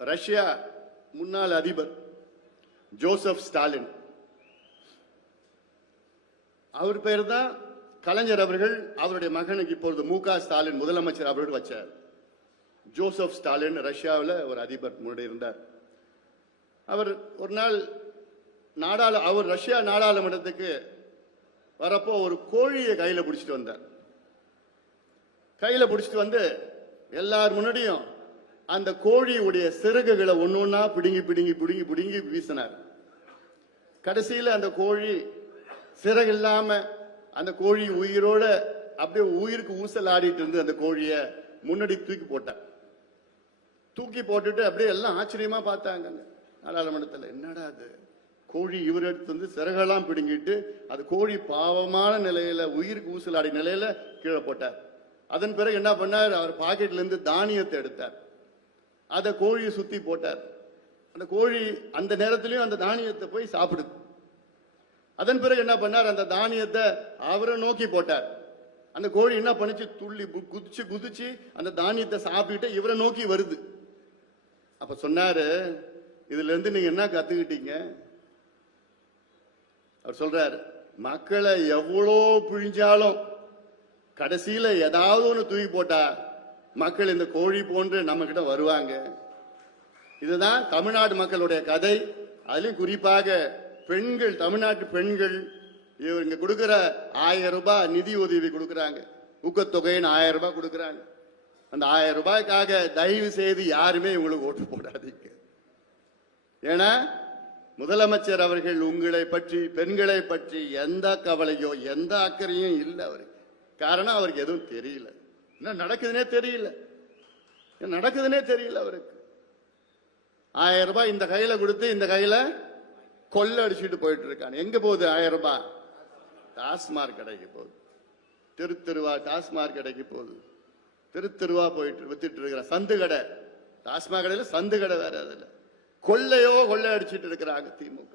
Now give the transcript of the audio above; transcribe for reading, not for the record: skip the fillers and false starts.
Russia முன்னாள் அதிபர் Joseph Stalin, அவர் பெயர் தான் கலைஞர் அவர்கள் அவருடைய மகனுக்கு இப்பொழுது மு.க. ஸ்டாலின் முதலமைச்சர் அவர்கள் வச்சார். ஜோசப் ஸ்டாலின் ரஷ்யாவில் ஒரு அதிபர் முன்னாடி இருந்தார். அவர் ஒரு நாள் அவர் ரஷ்யா நாடாளுமன்றத்துக்கு வரப்போ ஒரு கோழியை கையில பிடிச்சிட்டு வந்தார். கையில பிடிச்சிட்டு வந்து எல்லார் முன்னாடியும் அந்த கோழியுடைய சிறகுகளை ஒன்னொன்னா பிடுங்கி பிடுங்கி பிடுங்கி பிடுங்கி வீசினார். கடைசியில அந்த கோழி சிறகு இல்லாம அந்த கோழி உயிரோட அப்படியே உயிருக்கு ஊசல் ஆடிட்டு இருந்து அந்த கோழிய முன்னாடி தூக்கி போட்டார். தூக்கி போட்டுட்டு அப்படியே எல்லாம் ஆச்சரியமா பார்த்தாங்க நாடாளுமன்றத்தில். என்னடா அது கோழி இவர் எடுத்து வந்து சிறகெல்லாம் பிடுங்கிட்டு அது கோழி பாவமான நிலையில உயிருக்கு ஊசலாடி நிலையில கீழே போட்டார். அதன் பிறகு என்ன பண்ணார், அவர் பாக்கெட்ல இருந்து தானியத்தை எடுத்தார். அதை கோழியை சுத்தி போட்டார். அந்த கோழி அந்த நேரத்திலையும் அந்த தானியத்தை போய் சாப்பிடுது. அதன் பிறகு என்ன பண்ணார், அந்த தானியத்தை அவரை நோக்கி போட்டார். அந்த கோழி என்ன பண்ணிச்சு, துள்ளி குதிச்சு குதிச்சு அந்த தானியத்தை சாப்பிட்டு இவரை நோக்கி வருது. அப்ப சொன்னாரு, இதுல இருந்து நீங்க என்ன கத்துக்கிட்டீங்க? அவர் சொல்றாரு, மக்களை எவ்வளோ பிழிஞ்சாலும் கடைசியில ஏதாவது ஒண்ணு தூக்கி போட்டா மக்கள் இந்த கோழி போன்று நம்ம கிட்ட வருவாங்க. இதுதான் தமிழ்நாடு மக்களுடைய கதை. அதுலயும் குறிப்பாக பெண்கள், தமிழ்நாட்டு பெண்கள் இவங்க கொடுக்கிற 1000 ரூபாய் நிதி உதவி கொடுக்கறாங்க. ஊக்கத்தொகைன்னு 1000 ரூபாய் கொடுக்கறாங்க. அந்த 1000 ரூபாய்க்காக தயவு செய்து யாருமே இவங்களுக்கு ஓட்டு போடாதீங்க. ஏன்னா முதலமைச்சர் அவர்கள் உங்களை பற்றி, பெண்களை பற்றி எந்த கவலையோ எந்த அக்கறையும் இல்லை அவருக்கு. காரணம் அவருக்கு எதுவும் தெரியல, என்ன நடக்குதுன்னே தெரியல, நடக்குதுன்னே தெரியல அவருக்கு. 1000 ரூபாய் இந்த கையில கொடுத்து இந்த கையில கொள்ள அடிச்சுட்டு போயிட்டு இருக்காங்க. எங்க போகுது 1000 ரூபாய்? டாஸ்மார்க் கடைக்கு போகுது. தெருவா டாஸ்மார்க் கடைக்கு போகுது. தெருவா போயிட்டு வித்துட்டு இருக்கிற சந்து கடை, டாஸ்மாக் கடையில சந்து கடை வேற. அதுல கொள்ளையோ கொள்ளை அடிச்சுட்டு இருக்கிறாங்க திமுக.